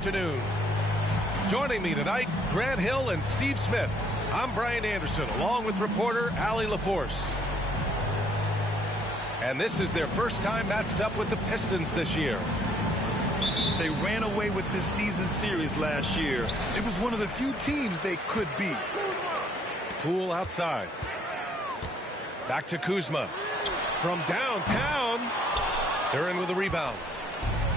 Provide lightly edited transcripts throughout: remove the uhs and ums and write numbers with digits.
Afternoon. Joining me tonight, Grant Hill and Steve Smith. I'm Brian Anderson, along with reporter Allie LaForce. And this is their first time matched up with the Pistons this year. They ran away with this season series last year. It was one of the few teams they could beat. Poole outside. Back to Kuzma. From downtown. Duren with a rebound.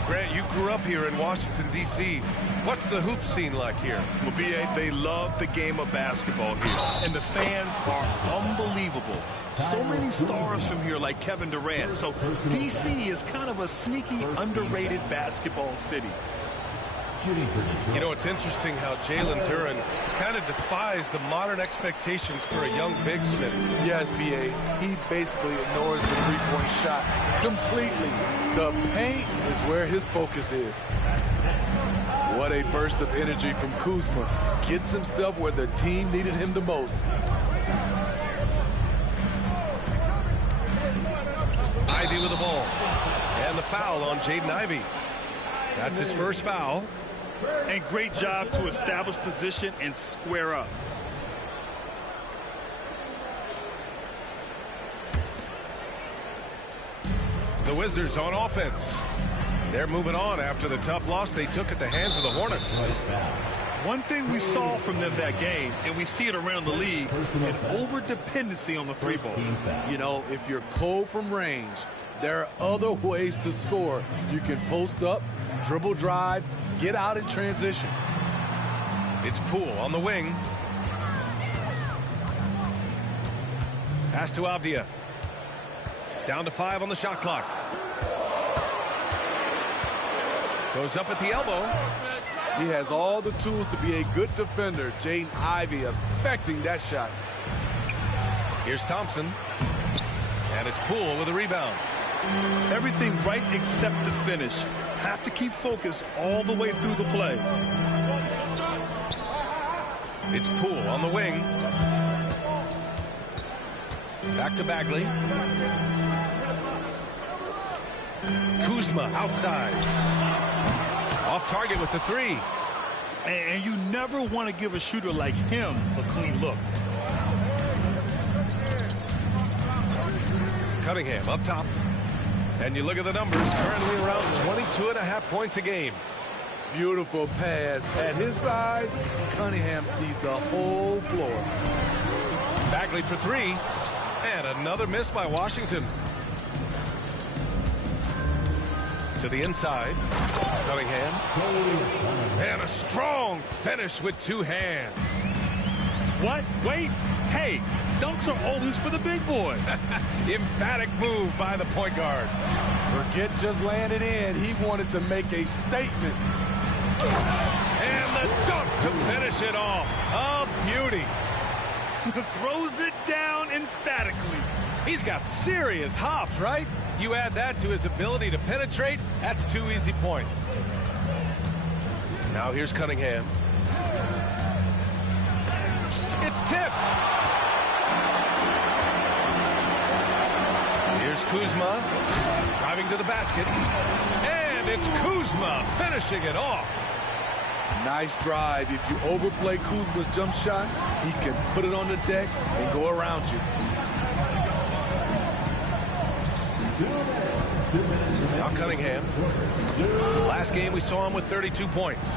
Grant, you grew up here in Washington, D.C. What's the hoop scene like here? Well, B.A., they love the game of basketball here, and the fans are unbelievable. So many stars from here like Kevin Durant. So D.C. is kind of a sneaky, underrated basketball city. You know, it's interesting how Jalen Duren kind of defies the modern expectations for a young big Smith. Yes, B.A. He basically ignores the three-point shot completely. The paint is where his focus is. What a burst of energy from Kuzma. Gets himself where the team needed him the most. Ivy with the ball. And the foul on Jaden Ivey. That's his first foul. And great job to establish position and square up. The Wizards on offense. They're moving on after the tough loss they took at the hands of the Hornets. One thing we saw from them that game, and we see it around the league, an over-dependency on the three ball. You know, if you're cold from range, there are other ways to score. You can post up, dribble drive, get out in transition. It's Poole on the wing. Pass to Avdia. Down to 5 on the shot clock. Goes up at the elbow. He has all the tools to be a good defender. Jaden Ivey affecting that shot. Here's Thompson. And it's Poole with a rebound. Everything right except the finish. Have to keep focused all the way through the play. It's Poole on the wing. Back to Bagley. Kuzma outside. Off target with the three. And you never want to give a shooter like him a clean look. Cunningham up top. And you look at the numbers, currently around 22.5 points a game. Beautiful pass. At his size, Cunningham sees the whole floor. Bagley for three. And another miss by Washington. To the inside. Cunningham. And a strong finish with two hands. What? Wait. Hey, dunks are always for the big boys. Emphatic move by the point guard. Forget just landing in. He wanted to make a statement. And the dunk to finish it off. A beauty. Throws it down emphatically. He's got serious hops, right? You add that to his ability to penetrate, that's 2 easy points. Now here's Cunningham. It's tipped. Here's Kuzma driving to the basket. And it's Kuzma finishing it off. Nice drive. If you overplay Kuzma's jump shot, he can put it on the deck and go around you. Now Cunningham. Last game we saw him with 32 points.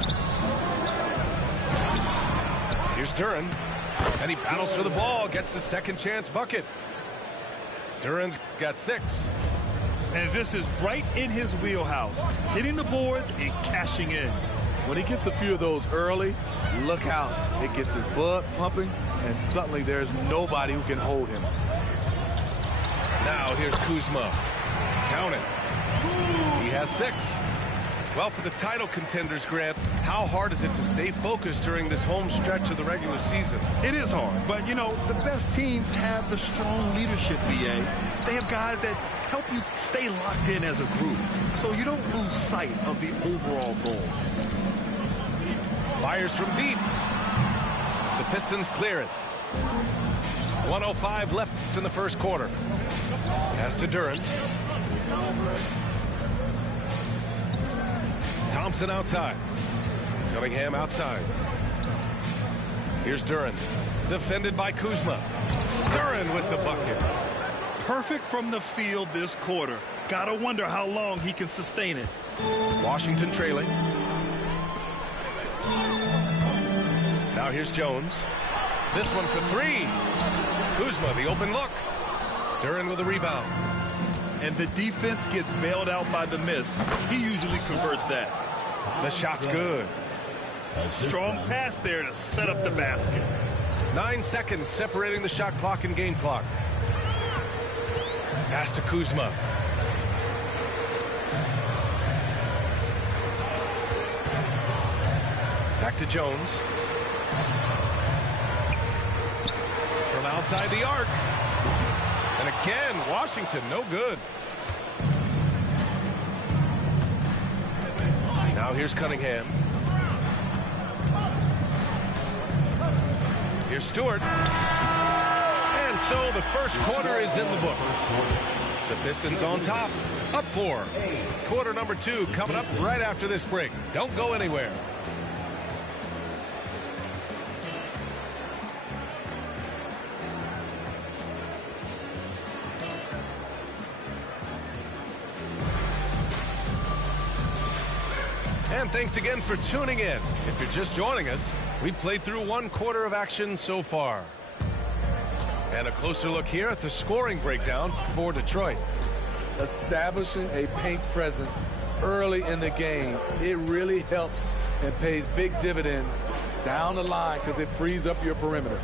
Here's Duren. And he battles for the ball, gets the second chance bucket. Duren's got 6. And this is right in his wheelhouse. Hitting the boards and cashing in. When he gets a few of those early, look out. It gets his blood pumping, and suddenly there's nobody who can hold him. Now here's Kuzma. Count it. He has 6. Well, for the title contenders, Grant, how hard is it to stay focused during this home stretch of the regular season? It is hard, but, you know, the best teams have the strong leadership, BA. They have guys that help you stay locked in as a group, so you don't lose sight of the overall goal. Fires from deep. The Pistons clear it. 1:05 left in the first quarter. Pass to Duren. Thompson outside. Cunningham outside. Here's Duran. Defended by Kuzma. Duran with the bucket. Perfect from the field this quarter. Gotta wonder how long he can sustain it. Washington trailing. Now here's Jones. This one for three. Kuzma, the open look. Duran with a rebound. And the defense gets bailed out by the miss. He usually converts that. The shot's good. Strong pass there to set up the basket. 9 seconds separating the shot clock and game clock. Pass to Kuzma. Back to Jones. From outside the arc. And again, Washington, no good. Now here's Cunningham. Here's Stewart. And so the first quarter is in the books. The Pistons on top, up 4. Quarter number 2 coming up right after this break. Don't go anywhere. And thanks again for tuning in. If you're just joining us, we've played through 1 quarter of action so far. And a closer look here at the scoring breakdown for Detroit. Establishing a paint presence early in the game, it really helps and pays big dividends down the line because it frees up your perimeter.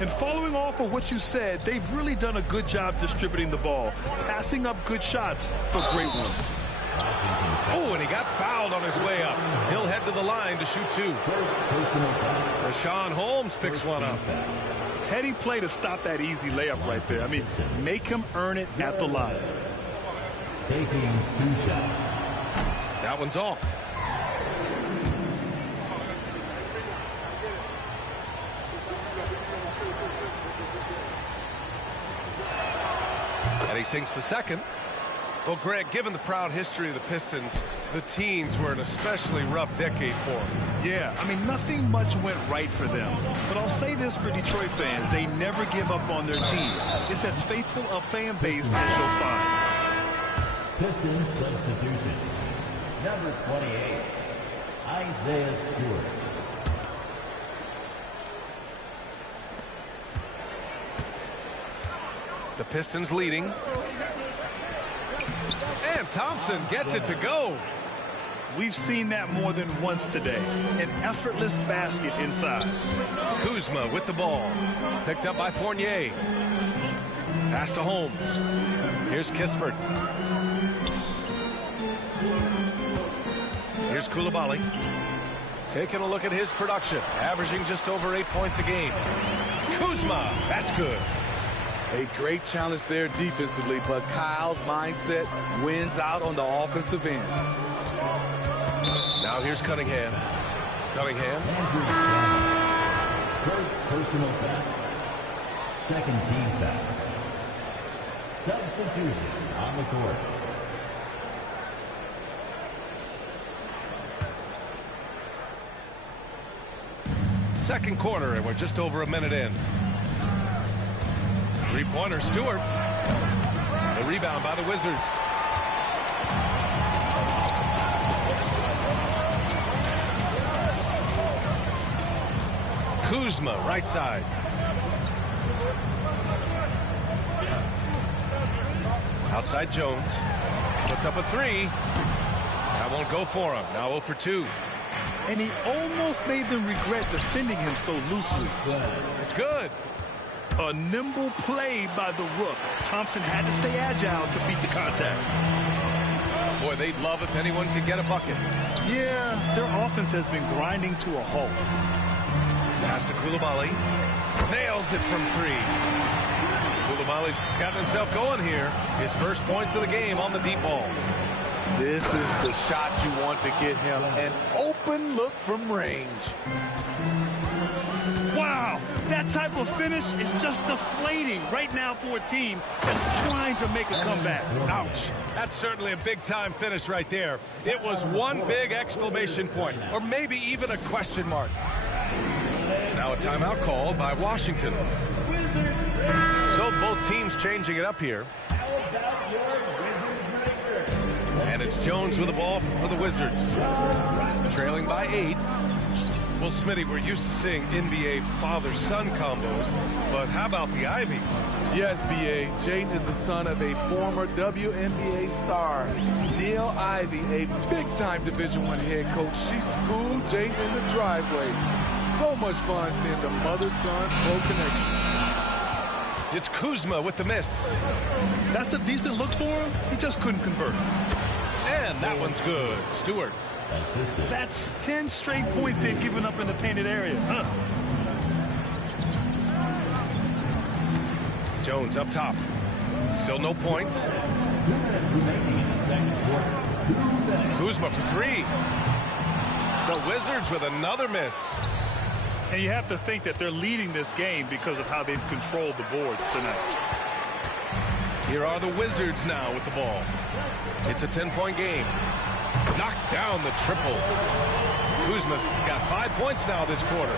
And following off of what you said, they've really done a good job distributing the ball, passing up good shots for great ones. Oh, and he got fouled on his way up. He'll head to the line to shoot 2. Rashawn Holmes picks one up. Heady play to stop that easy layup right there. I mean, make him earn it at the line. Taking 2 shots. That one's off. And he sinks the second. Well, Grant, given the proud history of the Pistons, the teens were an especially rough decade for them. Yeah, I mean, nothing much went right for them. But I'll say this for Detroit fans, they never give up on their team. It's as faithful a fan base as you'll find. Pistons substitution. Number 28, Isaiah Stewart. The Pistons leading. And Thompson gets it to go. We've seen that more than once today. An effortless basket inside. Kuzma with the ball. Picked up by Fournier. Pass to Holmes. Here's Kispert. Here's Coulibaly. Taking a look at his production. Averaging just over 8 points a game. Kuzma, that's good. A great challenge there defensively, but Kyle's mindset wins out on the offensive end. Now here's Cunningham. Cunningham. First personal foul. Second team foul. Substitution on the court. Second quarter, and we're just over a minute in. Three-pointer, Stewart. The rebound by the Wizards. Kuzma, right side. Outside Jones. Puts up a 3. That won't go for him. Now 0 for 2. And he almost made them regret defending him so loosely. It's good. A nimble play by the Rook. Thompson had to stay agile to beat the contact. Boy, they'd love if anyone could get a bucket. Yeah, their offense has been grinding to a halt. Pass to Coulibaly. Nails it from 3. Coulibaly's got himself going here. His first points of the game on the deep ball. This is the shot you want to get him. An open look from range. Wow, that type of finish is just deflating right now for a team that's trying to make a comeback. Ouch. That's certainly a big-time finish right there. It was one big exclamation point, or maybe even a question mark. Now a timeout called by Washington. So both teams changing it up here. And it's Jones with the ball for the Wizards. Trailing by 8. Well, Smitty, we're used to seeing NBA father-son combos, but how about the Ivy? Yes, B.A. Jaden is the son of a former WNBA star, Neil Ivy, a big-time Division I head coach. She schooled Jaden in the driveway. So much fun seeing the mother-son pro connection. It's Kuzma with the miss. That's a decent look for him. He just couldn't convert. And that one's good. Stewart. Assisted. That's 10 straight points they've given up in the painted area. Jones up top. Still no points. Kuzma for 3. The Wizards with another miss. And you have to think that they're leading this game because of how they've controlled the boards tonight. Here are the Wizards now with the ball. It's a 10-point game. Knocks down the triple. Kuzma's got 5 points now this quarter.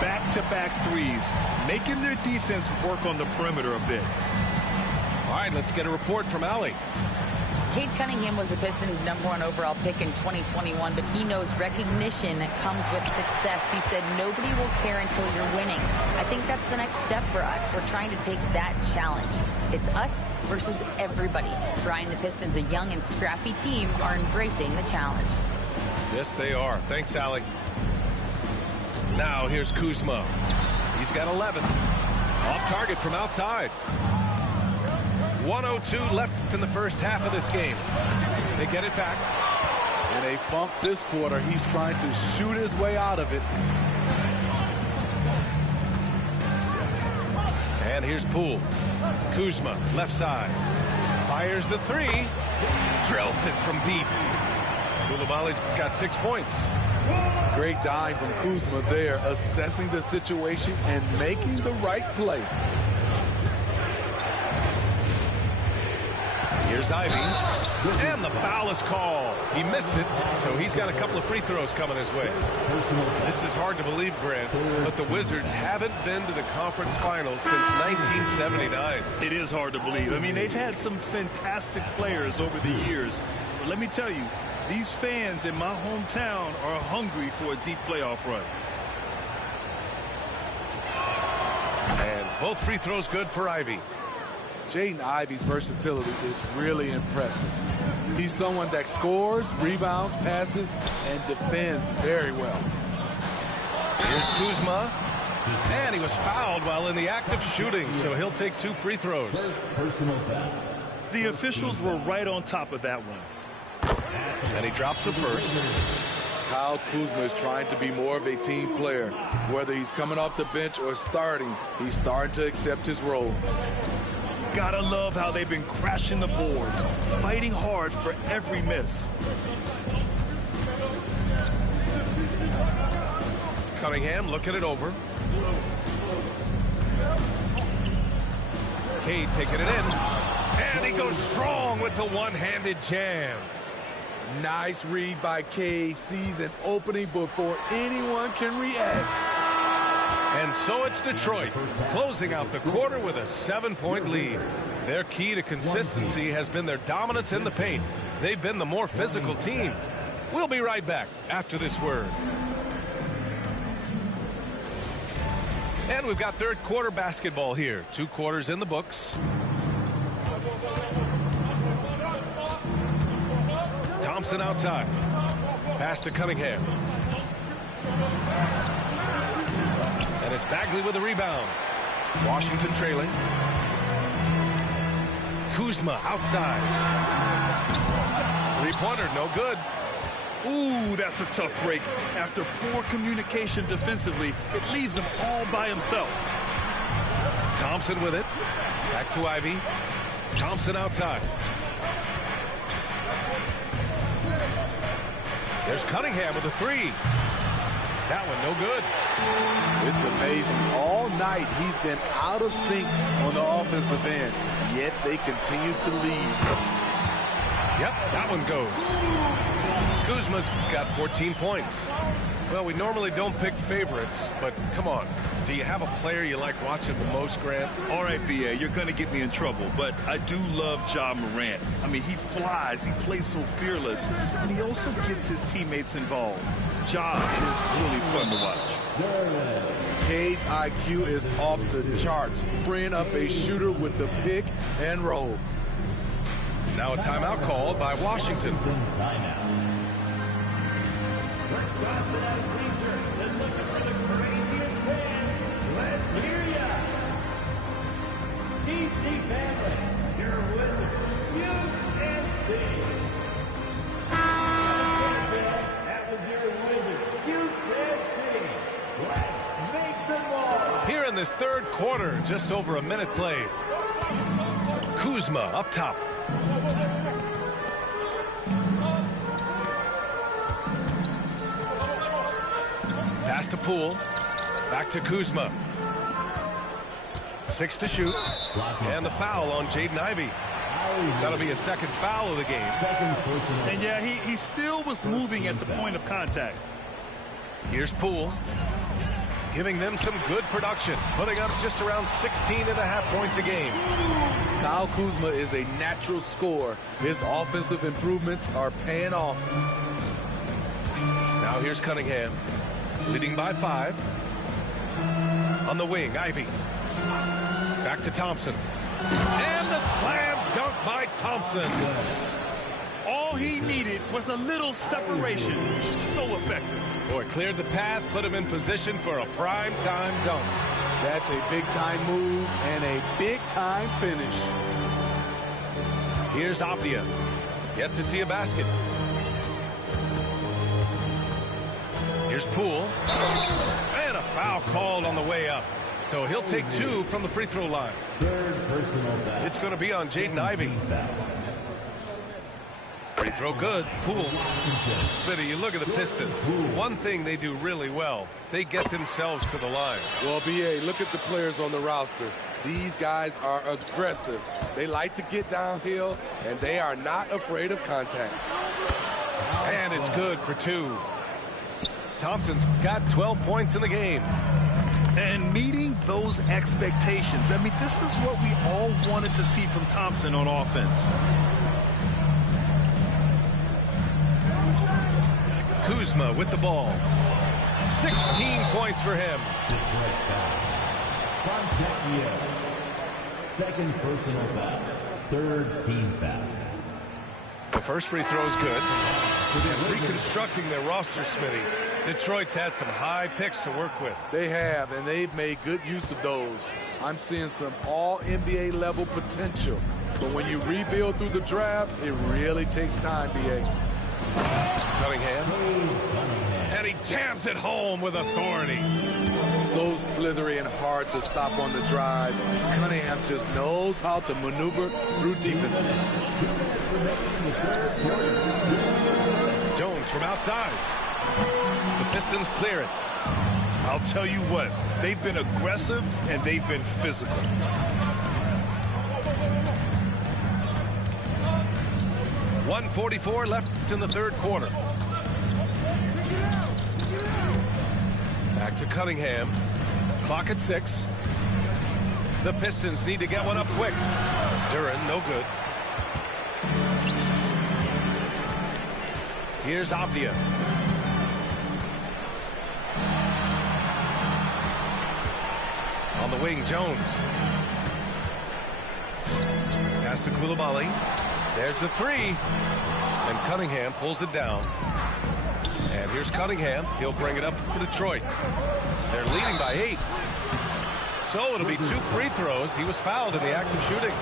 Back-to-back threes, making their defense work on the perimeter a bit. All right, let's get a report from Allie. Cade Cunningham was the Pistons' #1 overall pick in 2021, but he knows recognition comes with success. He said nobody will care until you're winning. I think that's the next step for us. We're trying to take that challenge. It's us versus everybody. Brian, the Pistons, a young and scrappy team, are embracing the challenge. Yes, they are. Thanks, Allie. Now here's Kuzma. He's got 11. Off target from outside. 1:02 left in the first half of this game. They get it back. In a funk this quarter, he's trying to shoot his way out of it. And here's Poole. Kuzma, left side. Fires the 3. Drills it from deep. Koulibaly's got 6 points. Great dive from Kuzma there, assessing the situation and making the right play. Here's Ivy. And the foul is called. He missed it, so he's got a couple of free throws coming his way. This is hard to believe, Grant, but the Wizards haven't been to the conference finals since 1979. It is hard to believe. I mean, they've had some fantastic players over the years. But let me tell you, these fans in my hometown are hungry for a deep playoff run. And both free throws good for Ivy. Jaden Ivey's versatility is really impressive. He's someone that scores, rebounds, passes, and defends very well. Here's Kuzma. And he was fouled while in the act of shooting, so he'll take 2 free throws. Personal foul. The officials were right on top of that one. And he drops the first. Kyle Kuzma is trying to be more of a team player. Whether he's coming off the bench or starting, he's starting to accept his role. Gotta love how they've been crashing the boards, fighting hard for every miss. Cunningham looking it over. Cade taking it in. And he goes strong with the one-handed jam. Nice read by Cade. Sees an opening before anyone can react. And so it's Detroit, closing out the quarter with a 7-point lead. Their key to consistency has been their dominance in the paint. They've been the more physical team. We'll be right back after this word. And we've got third quarter basketball here. 2 quarters in the books. Thompson outside. Pass to Cunningham. And it's Bagley with the rebound. Washington trailing. Kuzma outside. 3-pointer, no good. Ooh, that's a tough break. After poor communication defensively, it leaves him all by himself. Thompson with it. Back to Ivy. Thompson outside. There's Cunningham with a 3. That one no good. It's amazing. All night he's been out of sync on the offensive end, yet they continue to lead. Yep, that one goes. Kuzma's got 14 points. Well, we normally don't pick favorites, but come on. Do you have a player you like watching the most, Grant? All right, BA, you're going to get me in trouble, but I do love Ja Morant. I mean, he flies, he plays so fearless, and he also gets his teammates involved. Ja is really fun to watch. K's IQ is off the charts, freeing up a shooter with the pick and roll. Now a timeout called by Washington. Here in this third quarter, just over a minute played. Kuzma up top. Pass to Poole. Back to Kuzma. 6 to shoot. And the foul on Jaden Ivey. That'll be a second foul of the game. And yeah, he still was moving at the point of contact. Here's Poole. Giving them some good production. Putting up just around 16.5 points a game. Kyle Kuzma is a natural scorer. His offensive improvements are paying off. Now here's Cunningham. Leading by 5. On the wing, Ivey. Back to Thompson. And the slam dunk by Thompson. All he needed was a little separation. So effective. Boy, cleared the path, put him in position for a prime-time dunk. That's a big-time move and a big-time finish. Here's Avdia. Yet to see a basket. Here's Poole. And a foul called on the way up. So he'll take 2 from the free throw line. It's going to be on Jaden Ivey. Free throw good. Poole. Smitty, you look at the Pistons. One thing they do really well, they get themselves to the line. Well, BA, look at the players on the roster. These guys are aggressive. They like to get downhill, and they are not afraid of contact. And it's good for 2. Thompson's got 12 points in the game. And meeting those expectations. I mean, this is what we all wanted to see from Thompson on offense. Kuzma with the ball. 16 points for him. Second personal foul. Third team foul. The first free throw is good. And reconstructing their roster, Smitty, Detroit's had some high picks to work with. They have, and they've made good use of those. I'm seeing some all-NBA level potential. But when you rebuild through the draft, it really takes time, BA. Cunningham. And he jams it home with authority. So slithery and hard to stop on the drive. Cunningham just knows how to maneuver through defenses. Jones from outside. The Pistons clear it. I'll tell you what, they've been aggressive and they've been physical. .144 left in the third quarter. Back to Cunningham. Clock at 6. The Pistons need to get one up quick. Duran, no good. Here's Avdia. On the wing, Jones. Pass to Coulibaly. There's the 3. And Cunningham pulls it down. And here's Cunningham. He'll bring it up for Detroit. They're leading by 8. So it'll be 2 free throws. He was fouled in the act of shooting.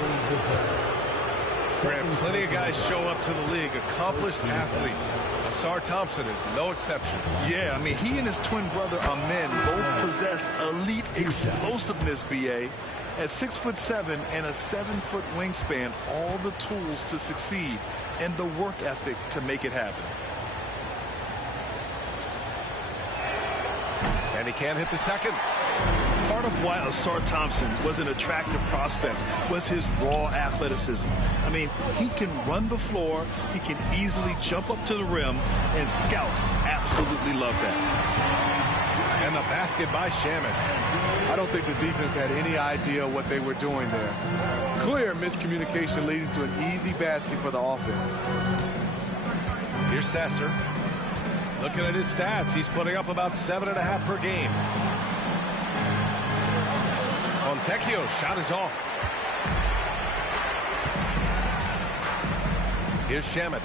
Grant, plenty of guys show up to the league, accomplished athletes. Asar Thompson is no exception. Yeah, I mean, he and his twin brother Amen both possess elite explosiveness, BA. At 6'7" and a 7-foot wingspan, all the tools to succeed and the work ethic to make it happen. And he can't hit the second. Part of why Asar Thompson was an attractive prospect was his raw athleticism. I mean, he can run the floor, he can easily jump up to the rim, and scouts absolutely love that. And the basket by Shaman. I don't think the defense had any idea what they were doing there. Clear miscommunication leading to an easy basket for the offense. Here's Sasser. Looking at his stats, he's putting up about 7.5 per game. Fontecchio's shot is off. Here's Shaman.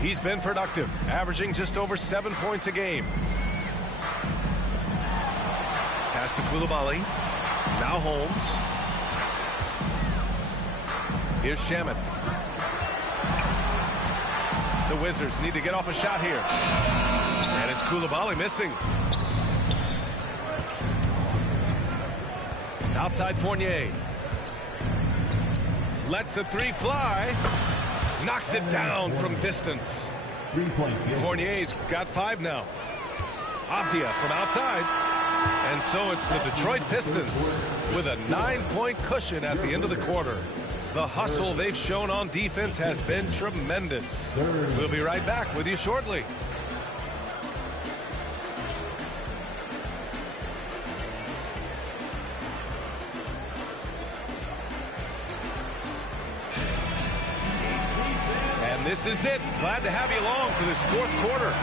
He's been productive, averaging just over 7 points a game. Pass to Koulibaly. Now Holmes. Here's Shaman. The Wizards need to get off a shot here. And it's Koulibaly missing. Outside Fournier. Lets the three fly. Knocks it down from distance. 3-point game. Fournier's got 5 now. Avdia from outside. And so it's the Detroit Pistons with a 9-point cushion at the end of the quarter. The hustle they've shown on defense has been tremendous. We'll be right back with you shortly. And this is it. Glad to have you along for this fourth quarter.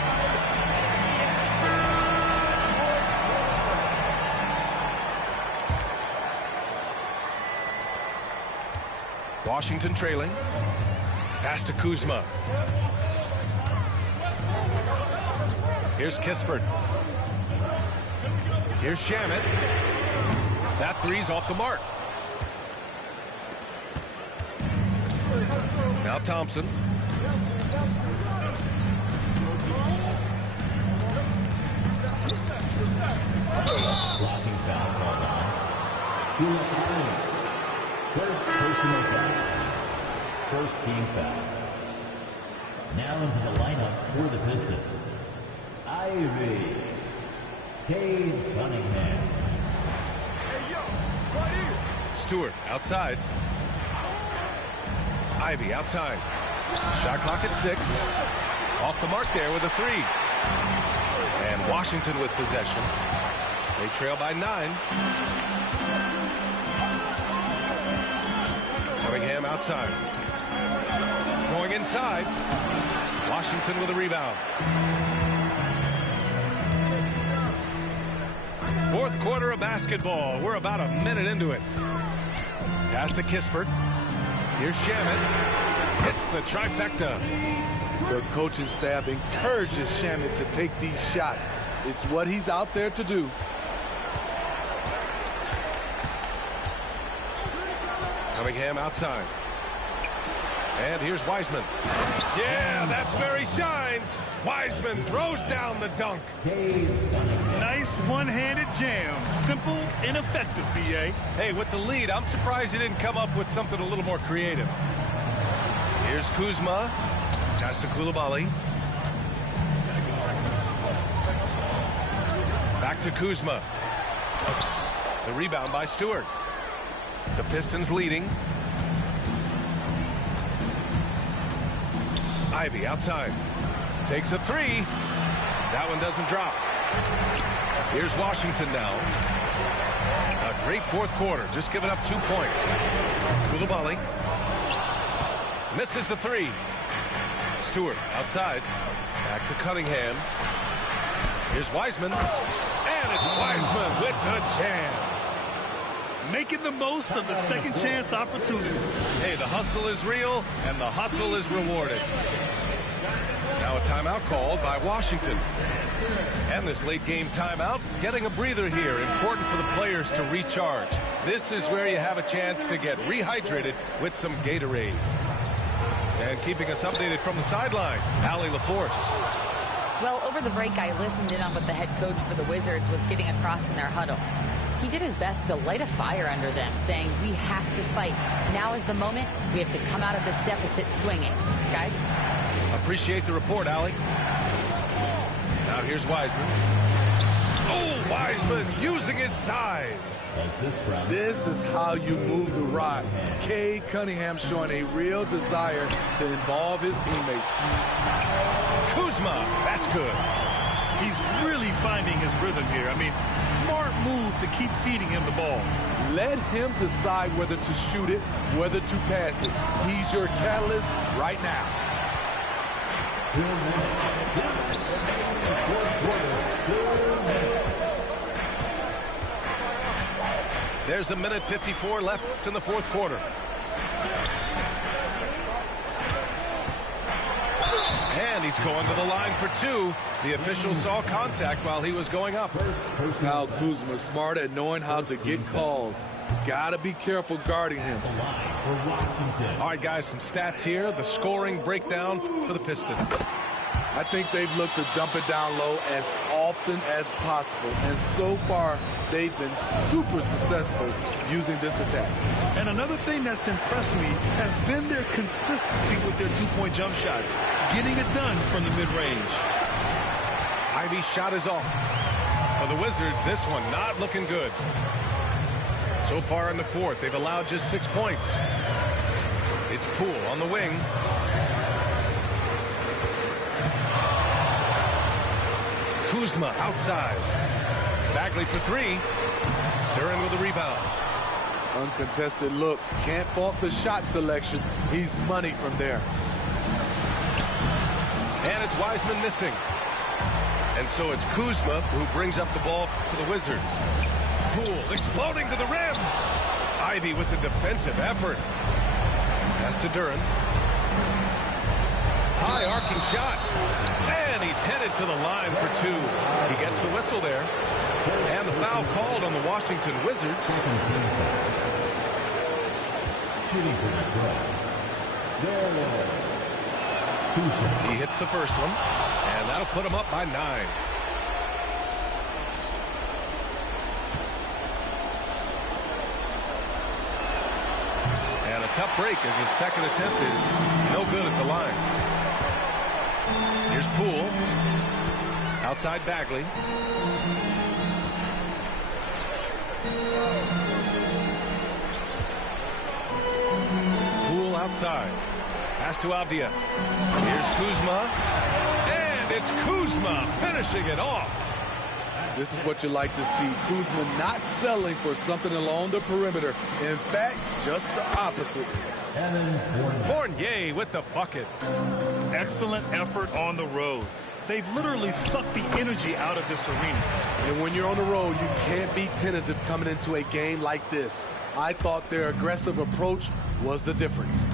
Washington trailing. Pass to Kuzma. Here's Kispert. Here's Shamet. That three's off the mark. Now Thompson. Blocking foul called on. First personal foul. First team foul. Now into the lineup for the Pistons. Ivy. Cade Cunningham. Stewart outside. Ivy outside. Shot clock at 6. Off the mark there with a 3. And Washington with possession. They trail by 9. Cunningham outside. Going inside. Washington with a rebound. Fourth quarter of basketball. We're about a minute into it. Pass to Kispert. Here's Shamet. Hits the trifecta. The coaching staff encourages Shamet to take these shots. It's what he's out there to do. Cunningham outside. And here's Wiseman. Yeah, that's where he shines. Wiseman throws down the dunk. Nice one-handed jam. Simple and effective, B.A. Hey, with the lead, I'm surprised he didn't come up with something a little more creative. Here's Kuzma. Pass to Koulibaly. Back to Kuzma. The rebound by Stewart. The Pistons leading. Ivy outside. Takes a 3. That one doesn't drop. Here's Washington now. A great fourth quarter. Just giving up 2 points. Koulibaly. Misses the 3. Stewart outside. Back to Cunningham. Here's Wiseman. And it's Wiseman with the jam. Making the most of the second chance opportunity. Hey, the hustle is real, and the hustle is rewarded. Now a timeout called by Washington. And this late game timeout, getting a breather here. Important for the players to recharge. This is where you have a chance to get rehydrated with some Gatorade. And keeping us updated from the sideline, Allie LaForce. Well, over the break, I listened in on what the head coach for the Wizards was getting across in their huddle. He did his best to light a fire under them, saying, we have to fight. Now is the moment. We have to come out of this deficit swinging. Guys? Appreciate the report, Allie. Now here's Wiseman. Oh, Wiseman using his size. This is how you move the rock. Cade Cunningham showing a real desire to involve his teammates. Kuzma, that's good. He's really finding his rhythm here. I mean, smart move to keep feeding him the ball. Let him decide whether to shoot it, whether to pass it. He's your catalyst right now. There's 1:54 left in the fourth quarter. And he's going to the line for two. The official saw contact while he was going up. Kyle Kuzma, smart at knowing how to get calls. Gotta be careful guarding him. All right, guys, some stats here. The scoring breakdown for the Pistons. I think they've looked to dump it down low as often as possible. And so far, they've been super successful using this attack. And another thing that's impressed me has been their consistency with their two-point jump shots, getting it done from the mid-range. Ivy's shot is off. For the Wizards, this one not looking good. So far in the fourth, they've allowed just 6 points. It's Poole on the wing. Kuzma outside. Bagley for three. They're in with a rebound. Uncontested look. Can't fault the shot selection. He's money from there. And it's Wiseman missing. And so it's Kuzma who brings up the ball for the Wizards. Poole exploding to the rim. Ivy with the defensive effort. Pass to Duran. High arcing shot. And he's headed to the line for two. He gets the whistle there. And the foul called on the Washington Wizards. He hits the first one. And that'll put him up by 9. And a tough break as his second attempt is no good at the line. Here's Poole. Outside Bagley. Poole outside. Pass to Avdia. Here's Kuzma. And it's Kuzma finishing it off. This is what you like to see. Kuzma not settling for something along the perimeter. In fact, just the opposite. Fournier with the bucket. Excellent effort on the road. They've literally sucked the energy out of this arena. And when you're on the road, you can't be tentative coming into a game like this. I thought their aggressive approach was the difference.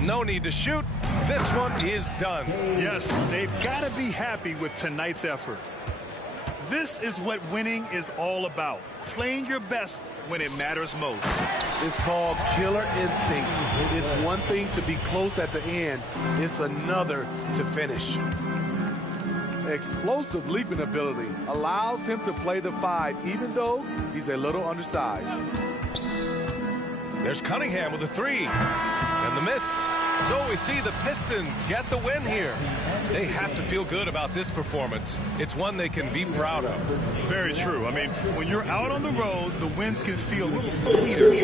No need to shoot. This one is done. Yes, they've got to be happy with tonight's effort. This is what winning is all about. Playing your best when it matters most. It's called killer instinct. It's one thing to be close at the end. It's another to finish. Explosive leaping ability allows him to play the 5, even though he's a little undersized. There's Cunningham with a 3. And the miss. So we see the Pistons get the win here. They have to feel good about this performance. It's one they can be proud of. Very true. I mean, when you're out on the road, the wins can feel a little sweeter.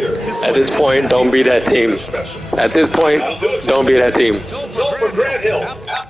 At this point, don't be that team. At this point, don't be that team. So for Grant Hill.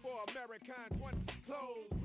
for American 20 clothes.